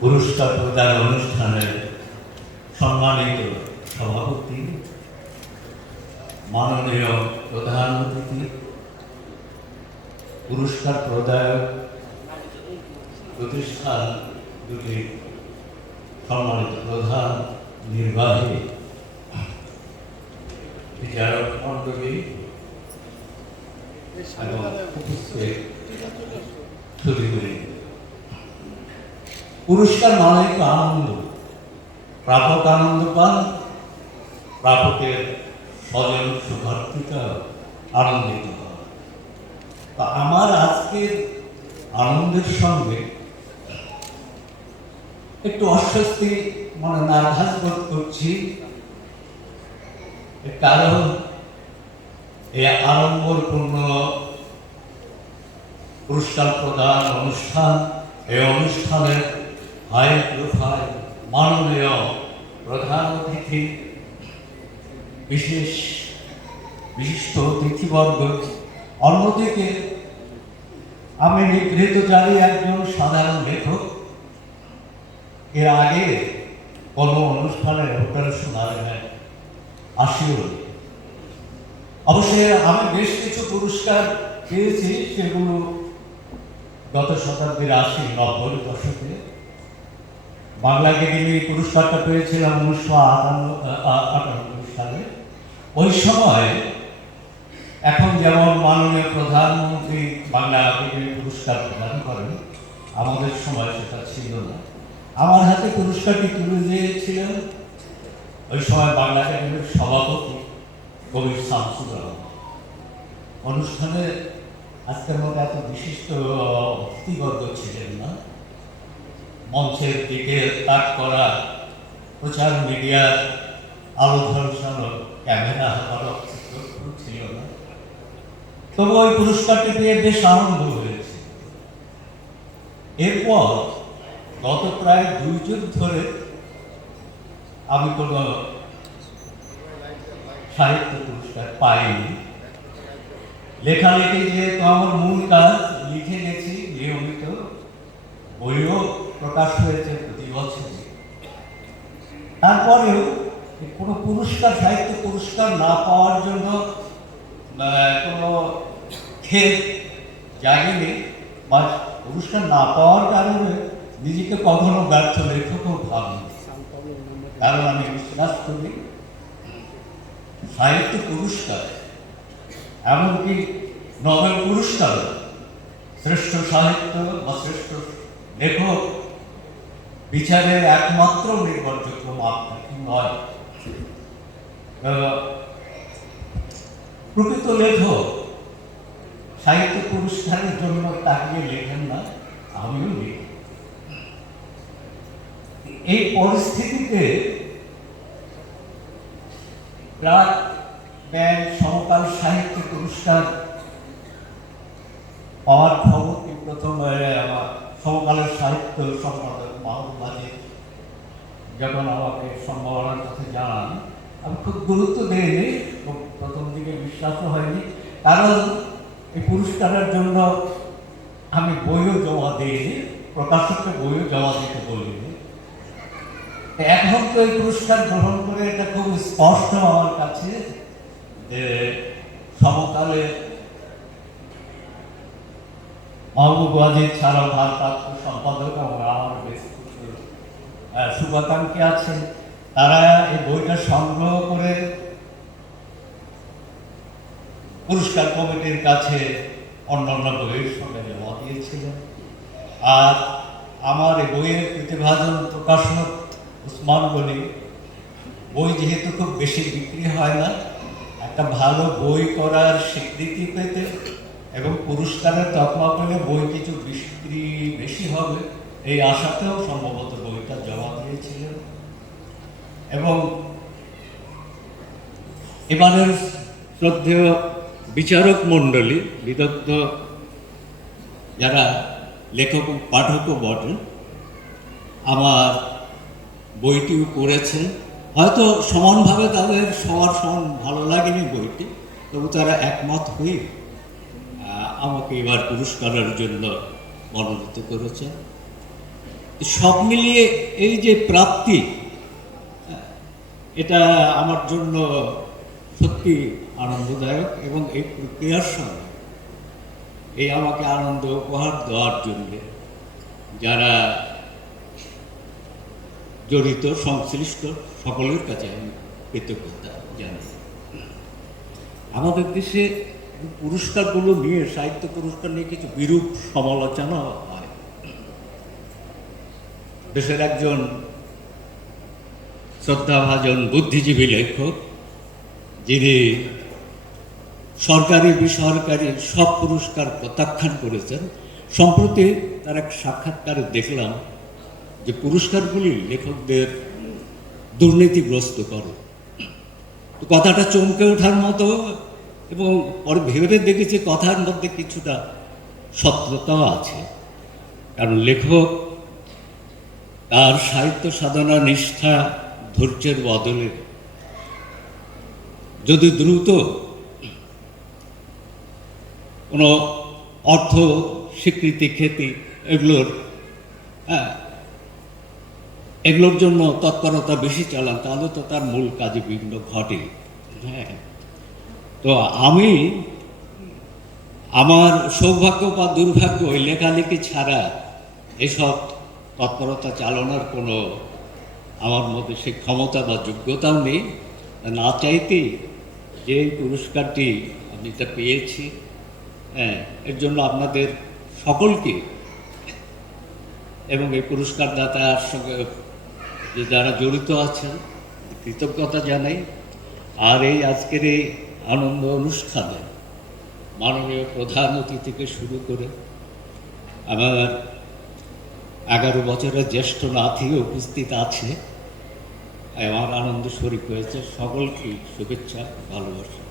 পুরস্কার প্রদান অনুষ্ঠানের সম্মানিত সভাপতি, মাননীয় প্রধান অতিথি, পুরস্কার প্রদায়ক প্রতিষ্ঠান দুটি সম্মানিত প্রধান নির্বাহী, বিচারক মণ্ডলী এবং পুরস্কার মানে একটু আনন্দ, প্রাপক আনন্দ পান, প্রাপকের স্বজন সুভাতৃকা আনন্দিত হয়। তা আমার আজকের আনন্দের সঙ্গে একটু অস্বস্তি, মানে নার্ভাস বোধ করছি। কারণ এই আড়ম্বরপূর্ণ পুরস্কার প্রদান অনুষ্ঠান, এই অনুষ্ঠানের হাই প্রোফাইল মাননীয় প্রধান অতিথি, বিশিষ্ট অতিথিবর্গ, অন্যদিকে আমি নিগৃহীত জানি একজন সাধারণ লেখক। এর আগে কোনো অনুষ্ঠানের হোটেল শোনাবে না, আসিও। অবশ্যই আমি বেশ কিছু পুরস্কার পেয়েছি, সেগুলো গত শতাব্দীর 80-90 দশকে। বাংলা একাডেমি পুরস্কারটা পেয়েছিলাম 1958 সালে। ওই সময় এখন যেমন মাননীয় প্রধানমন্ত্রী বাংলা একাডেমি পুরস্কার প্রদান করেন, আমাদের সময় সেটা ছিল না। আমার হাতে পুরস্কারটি তুলে দিয়েছিলেন ওই সময় বাংলা একাডেমির সভাপতি কবি শামসুর রহমান। অনুষ্ঠানে আজকের মতো এত বিশিষ্ট অতিথিবর্গ ছিলেন না। মঞ্চের দিকে তাক করা প্রচার মিডিয়ার আলো ঝলসানো ক্যামেরা হাতার ছিল না। তবু ওই পুরস্কারটি পেয়ে বেশ আনন্দ হয়েছে। এরপর গত প্রায় 2 যুগ ধরে আমি কোনো সাহিত্য পুরস্কার পাইনি। লেখালেখি যেহেতু আমার মূল কাজ, লিখে গেছি নিয়মিত, বইও প্রকাশ হয়েছে প্রতি বছর। তারপরেও কোনো পুরস্কার, সাহিত্য পুরস্কার না পাওয়ার জন্য কোনো খেদ জাগেনি, বা পুরস্কার না পাওয়ার কারণে নিজেকে কখনো ব্যর্থ লেখকও ভাবি। কারণ আমি বিশ্বাস করি সাহিত্য পুরস্কার, এমনকি নোবেল পুরস্কার, শ্রেষ্ঠ সাহিত্য বা শ্রেষ্ঠ লেখক বিচারের একমাত্র নির্ভরযোগ্য মাপকাঠি নয়। প্রকৃত লেখক সাহিত্য পুরস্কারের জন্য তাকিয়ে লেখেন না, আমিও লিখি। এই পরিস্থিতিতে প্রাক ব্যাংক সমকাল সাহিত্য পুরস্কার পাওয়ার খবরটি প্রথম আমার সমকালের সাহিত্য সম্পাদক মাহবুব বাজিদ যখন আমাকে সম্ভাবনার কথা জানান, আমি খুব গুরুত্ব দিইনি, প্রথম দিকে বিশ্বাসও হয়নি। কারণ এই পুরস্কারের জন্য আমি বইও জমা দিইনি, প্রকাশককে বইও জমা দিতে বলিনি। এখন তো এই পুরস্কার গ্রহণ করে এটা খুব স্পষ্ট আমার কাছে যে সমকালে মাহবুব বাজিদ ছাড়াও ভারপ্রাপ্ত সম্পাদক এবং আমার বেশ কিছু শুভাকাঙ্ক্ষী আছেন, তারা এই বইটা সংগ্রহ করে পুরস্কার কমিটির কাছে অন্যান্য বইয়ের সঙ্গে জমা দিয়েছিলেন। আর আমার এই বইয়ের প্রতিভাজন প্রকাশক উসমান বলি, বই যেহেতু খুব বেশি বিক্রি হয় না, একটা ভালো বই করার স্বীকৃতি পেতে এবং পুরস্কারের তকমা পেলে বই কিছু বিক্রি বেশি হবে এই আশাতেও সম্ভবত বইটা জমা দিয়েছিলেন। এবং এবারের শ্রদ্ধেয় বিচারক মণ্ডলী, বিদগ্ধ যারা লেখক পাঠকও বটেন, আমার বইটিও পড়েছেন। হয়তো সমানভাবে তাদের সবার সমান ভালো লাগেনি বইটি, তবু তারা একমত হয়ে আমাকে এবার পুরস্কারের জন্য মনোনীত করেছেন। সব মিলিয়ে এই যে প্রাপ্তি, এটা আমার জন্য সত্যি আনন্দদায়ক, এবং এই প্রক্রিয়ার সঙ্গে এই আমাকে আনন্দ উপহার দেওয়ার জন্য যারা জড়িত সংশ্লিষ্ট সকলের কাছে আমি কৃতজ্ঞতা জানাই। আমাদের দেশে পুরস্কারগুলো নিয়ে, সাহিত্য পুরস্কার নিয়ে কিছু বিরূপ সমালোচনা হয়। দেশের একজন শ্রদ্ধাভাজন বুদ্ধিজীবী লেখক, যিনি সরকারি বেসরকারি সব পুরস্কার প্রত্যাখ্যান করেছেন, সম্প্রতি তার এক সাক্ষাৎকারে দেখলাম যে পুরস্কারগুলি লেখকদের দুর্নীতিগ্রস্ত করে। তো কথাটা চমকে ওঠার মতো, এবং পরে ভেবে দেখেছি কথার মধ্যে কিছুটা সত্যতাও আছে। কারণ লেখক তার সাহিত্য সাধনা, নিষ্ঠা, ধৈর্যের বদলে যদি দ্রুত কোনো অর্থ, স্বীকৃতি, খ্যাতি এগুলোর জন্য তৎপরতা বেশি চালান, তাহলে তো তার মূল কাজে বিঘ্ন ঘটে। হ্যাঁ, তো আমি আমার সৌভাগ্য বা দুর্ভাগ্য, ওই লেখালেখি ছাড়া এসব তৎপরতা চালানোর কোনো আমার মধ্যে সেই ক্ষমতা বা যোগ্যতাও নেই। না চাইতেই যে এই পুরস্কারটি আমি এটা পেয়েছি, হ্যাঁ, এর জন্য আপনাদের সকলকে এবং এই পুরস্কার দাতার সঙ্গে যে যারা জড়িত আছেন কৃতজ্ঞতা জানাই। আর এই আজকের এই আনন্দ অনুষ্ঠানে মাননীয় প্রধান অতিথি থেকে শুরু করে আমার 11 বছরের জ্যেষ্ঠ নাতি উপস্থিত আছে, আমার আনন্দ শরীক হয়েছে। সকলকে শুভেচ্ছা, ভালোবাসা।